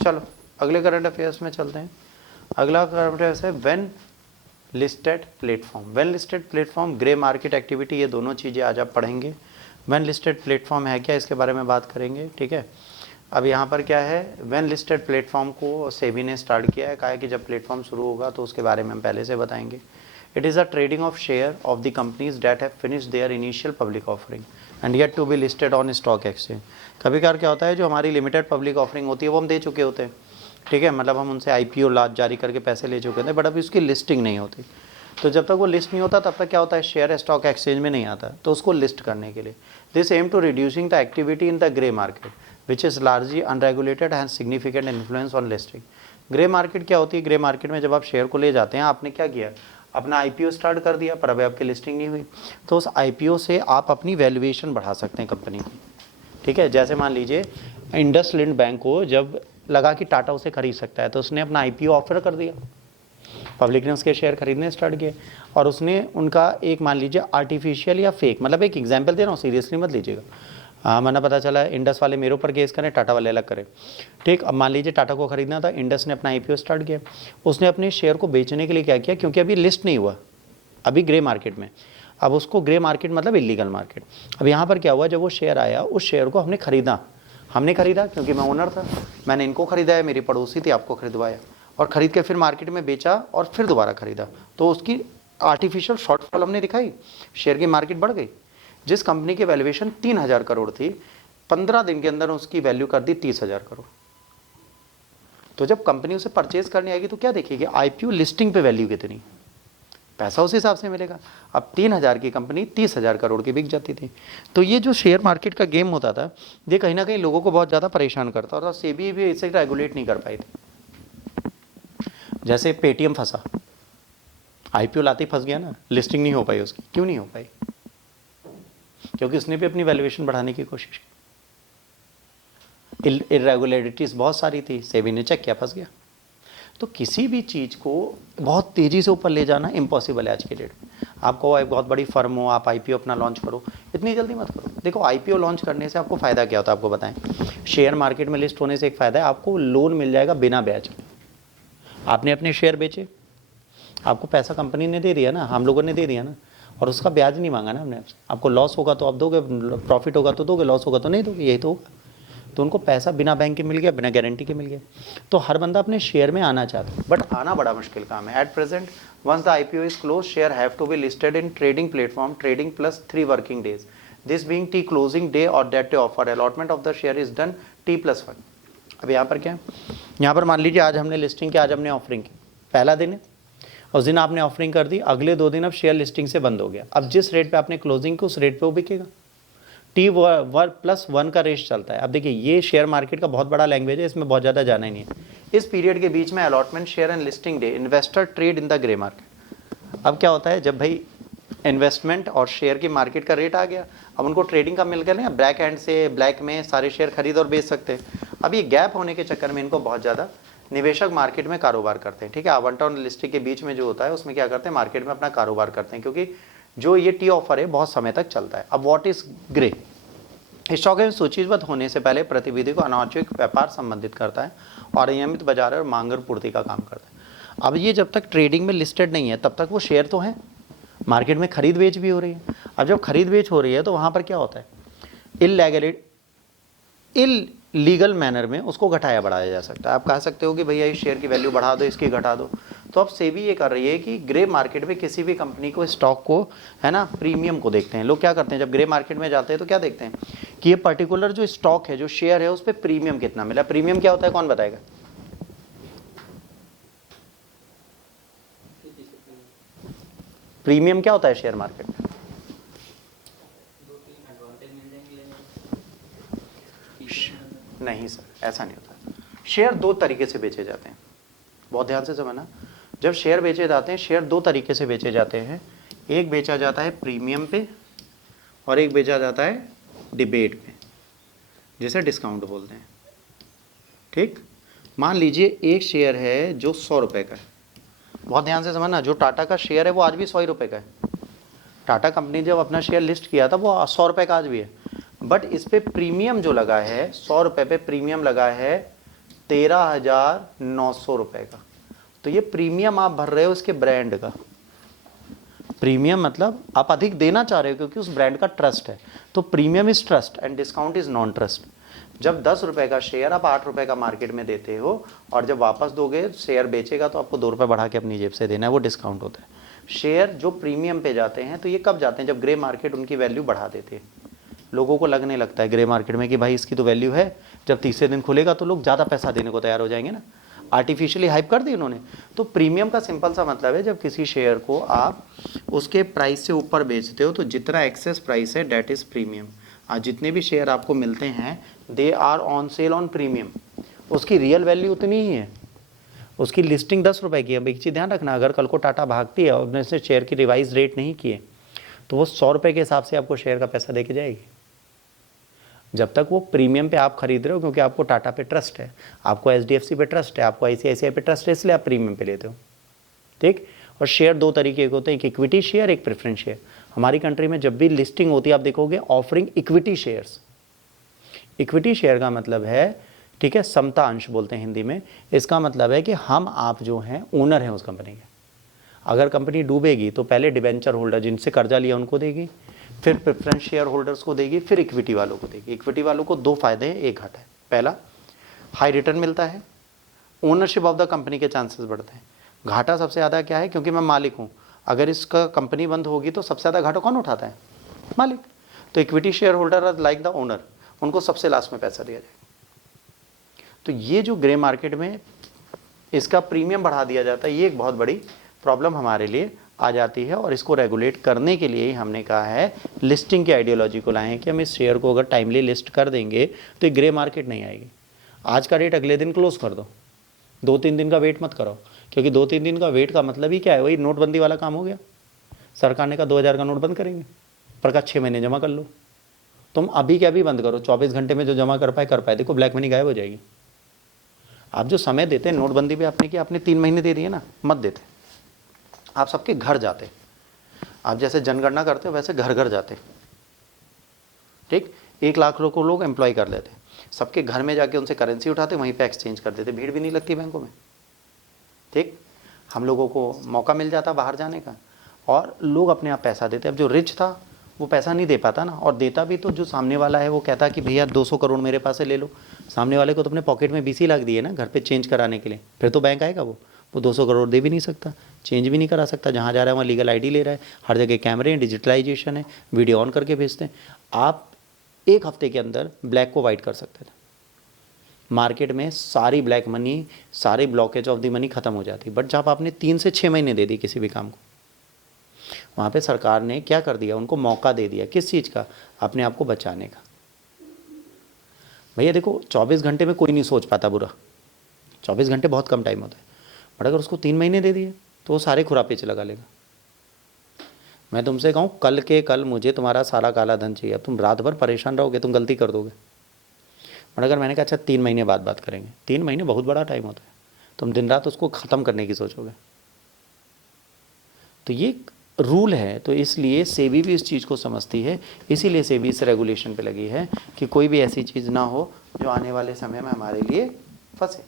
चलो अगले current affairs में चलते हैं। अगला करंट अफेयर्स है when listed platform. When listed platform, grey market activity, ये दोनों चीज़ें आज आप पढ़ेंगे। व्हेन लिस्टेड प्लेटफॉर्म है क्या, इसके बारे में बात करेंगे, ठीक है। अब यहाँ पर क्या है, व्हेन लिस्टेड प्लेटफॉर्म को सेबी ने स्टार्ट किया है, कहा है कि जब प्लेटफॉर्म शुरू होगा तो उसके बारे में हम पहले से बताएंगे। It is a trading of share of the companies that have finished their initial public offering and yet to be listed on stock exchange. कभी कभार क्या होता है, जो हमारी लिमिटेड पब्लिक ऑफरिंग होती है वो हम दे चुके होते हैं, ठीक है, मतलब हम उनसे IPO लाट जारी करके पैसे ले चुके थे, बट अभी उसकी लिस्टिंग नहीं होती। तो जब तक वो लिस्ट नहीं होता तब तक क्या होता है, शेयर स्टॉक एक्सचेंज में नहीं आता, तो उसको लिस्ट करने के लिए this aims to reducing the activity in the grey market which is largely unregulated has significant influence on listing. Grey market क्या होती है, ग्रे मार्केट में जब आप शेयर को ले जाते हैं, आपने क्या किया, अपना IPO स्टार्ट कर दिया, पर अभी आपकी लिस्टिंग नहीं हुई, तो उस IPO से आप अपनी वैल्यूएशन बढ़ा सकते हैं कंपनी की, ठीक है। जैसे मान लीजिए इंडसलिंड बैंक को जब लगा कि टाटा उसे खरीद सकता है, तो उसने अपना IPO ऑफर कर दिया, पब्लिक ने उसके शेयर खरीदने स्टार्ट किए, और उसने उनका एक मान लीजिए आर्टिफिशियल या फेक, मतलब एक एग्जांपल दे रहा हूँ, सीरियसली मत लीजिएगा, हाँ मैंने पता चला इंडस वाले मेरे ऊपर केस करें, टाटा वाले अलग करें, ठीक। अब मान लीजिए टाटा को खरीदना था, इंडस ने अपना IPO स्टार्ट किया, उसने अपने शेयर को बेचने के लिए क्या किया, क्योंकि अभी लिस्ट नहीं हुआ, अभी ग्रे मार्केट में, अब उसको ग्रे मार्केट मतलब इलीगल मार्केट। अब यहाँ पर क्या हुआ, जब वो शेयर आया, उस शेयर को हमने खरीदा क्योंकि मैं ओनर था, मैंने इनको खरीदा है, मेरी पड़ोसी थी, आपको खरीदवाया, और ख़रीद के फिर मार्केट में बेचा और फिर दोबारा ख़रीदा, तो उसकी आर्टिफिशियल शॉर्टफॉल हमने दिखाई, शेयर की मार्केट बढ़ गई। जिस कंपनी की वैल्यूएशन 3000 करोड़ थी, 15 दिन के अंदर उसकी वैल्यू कर दी 30,000 करोड़। तो जब कंपनी उसे परचेज करने आएगी तो क्या देखेगी, IPO लिस्टिंग पे वैल्यू कितनी, पैसा उस हिसाब से मिलेगा। अब 3000 की कंपनी 30,000 करोड़ की बिक जाती थी। तो ये जो शेयर मार्केट का गेम होता था, ये कहीं ना कहीं लोगों को बहुत ज़्यादा परेशान करता, और सेबी भी इसे रेगुलेट नहीं कर पाई थी। जैसे पेटीएम फंसा, IPO लाते ही फंस गया ना, लिस्टिंग नहीं हो पाई उसकी। क्यों नहीं हो पाई, क्योंकि उसने भी अपनी वैल्यूएशन बढ़ाने की कोशिश की, इरेगुलरिटीज बहुत सारी थी, सेबी ने चेक किया, फंस गया। तो किसी भी चीज़ को बहुत तेज़ी से ऊपर ले जाना इम्पॉसिबल है आज के डेट में। आपको एक बहुत बड़ी फर्म हो, आप IPO अपना लॉन्च करो, इतनी जल्दी मत करो। देखो IPO लॉन्च करने से आपको फ़ायदा क्या होता है, आपको बताएं। शेयर मार्केट में लिस्ट होने से एक फ़ायदा है, आपको लोन मिल जाएगा बिना ब्याज के। आपने अपने शेयर बेचे, आपको पैसा कंपनी ने दे दिया ना, हम लोगों ने दे दिया ना, और उसका ब्याज नहीं मांगा ना हमने आपसे। आपको लॉस होगा तो आप दोगे, प्रॉफिट होगा तो दोगे, लॉस होगा तो नहीं दोगे, यही तो होगा। तो उनको पैसा बिना बैंक के मिल गया, बिना गारंटी के मिल गया। तो हर बंदा अपने शेयर में आना चाहता है, बट आना बड़ा मुश्किल काम है। At present once the IPO is close, share have to be listed in trading platform, trading plus 3 working days, this being T closing day और that day offer allotment of the share is done T+1। अब यहाँ पर क्या है, यहाँ पर मान लीजिए आज हमने लिस्टिंग की, आज हमने ऑफरिंग की, पहला दिन है, उस दिन आपने ऑफरिंग कर दी, अगले 2 दिन अब शेयर लिस्टिंग से बंद हो गया। अब जिस रेट पे आपने क्लोजिंग की, उस रेट पे वो बिकेगा। T+1 का रेस चलता है। अब देखिए, ये शेयर मार्केट का बहुत बड़ा लैंग्वेज है, इसमें बहुत ज़्यादा जाना ही नहीं है। इस पीरियड के बीच में allotment, share and listing day, investor trade in the grey market. अब क्या होता है, जब भाई इन्वेस्टमेंट और शेयर की मार्केट का रेट आ गया, अब उनको ट्रेडिंग का मिल गया ना, ब्लैक हैंड से ब्लैक में सारे शेयर खरीद और बेच सकते हैं। अब ये गैप होने के चक्कर में इनको बहुत ज़्यादा निवेशक मार्केट में कारोबार करते हैं, ठीक है। आवंटन और लिस्टिंग के बीच में जो होता है, उसमें क्या करते हैं, मार्केट में अपना कारोबार करते हैं, क्योंकि जो ये T ऑफर है बहुत समय तक चलता है। अब व्हाट इज ग्रे, स्टॉक में सूचीबद्ध होने से पहले प्रतिविधि को अनौचिक व्यापार संबंधित करता है और अनियमित बाजार और मांग और पूर्ति का काम करता है। अब ये जब तक ट्रेडिंग में लिस्टेड नहीं है, तब तक वो शेयर तो है, मार्केट में खरीद बेच भी हो रही है। अब जब खरीद बेच हो रही है, तो वहाँ पर क्या होता है, इलीगल मैनर में उसको घटाया बढ़ाया जा सकता है। आप कह सकते हो कि भैया इस शेयर की वैल्यू बढ़ा दो, इसकी घटा दो। तो अब सेबी ये कर रही है कि ग्रे मार्केट में किसी भी कंपनी को, स्टॉक को, है ना, प्रीमियम को देखते हैं। लोग क्या करते हैं, जब ग्रे मार्केट में जाते हैं तो क्या देखते हैं कि ये पर्टिकुलर जो स्टॉक है, जो शेयर है, उस पर प्रीमियम कितना मिला। प्रीमियम क्या होता है, कौन बताएगा? प्रीमियम क्या होता है शेयर मार्केट में? नहीं सर, ऐसा नहीं होता। शेयर 2 तरीके से बेचे जाते हैं, बहुत ध्यान से समझना। जब शेयर बेचे जाते हैं, शेयर 2 तरीके से बेचे जाते हैं। एक बेचा जाता है प्रीमियम पे और एक बेचा जाता है डिबेट पे, जिसे डिस्काउंट बोलते हैं, ठीक। मान लीजिए एक शेयर है जो 100 रुपये का है, बहुत ध्यान से समझना। जो टाटा का शेयर है वो आज भी 100 रुपये का है। टाटा कंपनी जब अपना शेयर लिस्ट किया था वो 100 रुपये का आज भी है, बट इस पे प्रीमियम जो लगा है, 100 रुपये पे प्रीमियम लगा है 13,900 रुपये का। तो ये प्रीमियम आप भर रहे हो उसके ब्रांड का। प्रीमियम मतलब आप अधिक देना चाह रहे हो क्योंकि उस ब्रांड का ट्रस्ट है। तो premium is trust and discount is non trust. जब 10 रुपये का शेयर आप 8 रुपये का मार्केट में देते हो और जब वापस दोगे शेयर बेचेगा तो आपको 2 रुपये बढ़ा के अपनी जेब से देना है, वो डिस्काउंट होता है। शेयर जो प्रीमियम पे जाते हैं तो ये कब जाते हैं? जब ग्रे मार्केट उनकी वैल्यू बढ़ा देती है। लोगों को लगने लगता है ग्रे मार्केट में कि भाई इसकी तो वैल्यू है, जब तीसरे दिन खुलेगा तो लोग ज़्यादा पैसा देने को तैयार हो जाएंगे ना। आर्टिफिशियली हाइप कर दी उन्होंने। तो प्रीमियम का सिंपल सा मतलब है जब किसी शेयर को आप उसके प्राइस से ऊपर बेचते हो तो जितना एक्सेस प्राइस है डेट इज़ प्रीमियम। आज जितने भी शेयर आपको मिलते हैं they are on sale on premium. उसकी रियल वैल्यू उतनी ही है। उसकी लिस्टिंग 10 रुपये की है। अब एक चीज़ ध्यान रखना, अगर कल को टाटा भागती है और उसने से शेयर की रिवाइज रेट नहीं किए तो वो 100 रुपये के हिसाब से आपको शेयर का पैसा दे के जाएगी। जब तक वो प्रीमियम पे आप खरीद रहे हो क्योंकि आपको टाटा पे ट्रस्ट है, आपको HDFC पे ट्रस्ट है, आपको ICICI पे ट्रस्ट है, इसलिए आप प्रीमियम पे लेते हो। ठीक। और शेयर दो तरीके के होते हैं, एक इक्विटी शेयर, एक प्रेफरेंस शेयर। हमारी कंट्री में जब भी लिस्टिंग होती है आप देखोगे offering equity shares. Equity share का मतलब है, ठीक है, समता अंश बोलते हैं हिंदी में। इसका मतलब है कि हम आप जो हैं ओनर हैं उस कंपनी के। अगर कंपनी डूबेगी तो पहले डिबेंचर होल्डर जिनसे कर्जा लिया उनको देगी, फिर प्रेफरेंस शेयर होल्डर्स को देगी, फिर इक्विटी वालों को देगी। इक्विटी वालों को दो फायदे हैं, एक घाटा है। पहला, हाई रिटर्न मिलता है, ओनरशिप ऑफ द कंपनी के चांसेस बढ़ते हैं। घाटा सबसे ज़्यादा क्या है? क्योंकि मैं मालिक हूँ, अगर इसका कंपनी बंद होगी तो सबसे ज़्यादा घाटा कौन उठाता है? मालिक। तो equity share holder are like the owner, उनको सबसे लास्ट में पैसा दिया जाएगा। तो ये जो ग्रे मार्केट में इसका प्रीमियम बढ़ा दिया जाता है, ये एक बहुत बड़ी प्रॉब्लम हमारे लिए आ जाती है। और इसको रेगुलेट करने के लिए ही हमने कहा है लिस्टिंग की आइडियोलॉजी को लाए हैं कि हम इस शेयर को अगर टाइमली लिस्ट कर देंगे तो ये ग्रे मार्केट नहीं आएगी। आज का रेट अगले दिन क्लोज कर दो, 2-3 दिन का वेट मत करो, क्योंकि 2-3 दिन का वेट का मतलब ही क्या है? वही नोटबंदी वाला काम हो गया। सरकार ने कहा 2000 का नोट बंद करेंगे, पर कहा 6 महीने जमा कर लो। तुम अभी के अभी बंद करो, 24 घंटे में जो जमा कर पाए। देखो ब्लैक मनी गायब हो जाएगी। आप जो समय देते हैं, नोटबंदी भी आपने किया, आपने 3 महीने दे दिए ना, मत देते। आप सबके घर जाते, आप जैसे जनगणना करते हो वैसे घर घर जाते। ठीक, 1 लाख लोग को लोग एम्प्लॉय कर लेते, सबके घर में जाके उनसे करेंसी उठाते, वहीं पे एक्सचेंज कर देते, भीड़ भी नहीं लगती बैंकों में। ठीक, हम लोगों को मौका मिल जाता बाहर जाने का और लोग अपने आप पैसा देते। अब जो रिच था वो पैसा नहीं दे पाता ना, और देता भी तो जो सामने वाला है वो कहता कि भैया 200 करोड़ मेरे पास से ले लो। सामने वाले को तो अपने पॉकेट में 20 ही लाख दिए ना घर पे चेंज कराने के लिए, फिर तो बैंक आएगा। वो 200 करोड़ दे भी नहीं सकता, चेंज भी नहीं करा सकता। जहाँ जा रहा है वहाँ लीगल ID ले रहा है, हर जगह कैमरे हैं, डिजिटलाइजेशन है, वीडियो ऑन करके भेजते हैं। आप 1 हफ्ते के अंदर ब्लैक को वाइट कर सकते थे। मार्केट में सारी ब्लैक मनी, सारी ब्लॉकेज ऑफ द मनी खत्म हो जाती। बट जब आपने 3 से 6 महीने दे दी किसी भी काम को, वहाँ पे सरकार ने क्या कर दिया? उनको मौका दे दिया। किस चीज़ का? अपने आप को बचाने का। भैया देखो 24 घंटे में कोई नहीं सोच पाता बुरा, 24 घंटे बहुत कम टाइम होता है। बट अगर उसको 3 महीने दे दिए तो वो सारे खुरापेच लगा लेगा। मैं तुमसे कहूँ कल के कल मुझे तुम्हारा सारा काला धन चाहिए, अब तुम रात भर परेशान रहोगे, तुम गलती कर दोगे। बट अगर मैंने कहा अच्छा 3 महीने बाद बात करेंगे, 3 महीने बहुत बड़ा टाइम होता है, तुम दिन रात उसको ख़त्म करने की सोचोगे। तो ये रूल है। तो इसलिए सेबी भी इस चीज़ को समझती है, इसीलिए सेबी इस रेगुलेशन पे लगी है कि कोई भी ऐसी चीज़ ना हो जो आने वाले समय में हमारे लिए फंसे।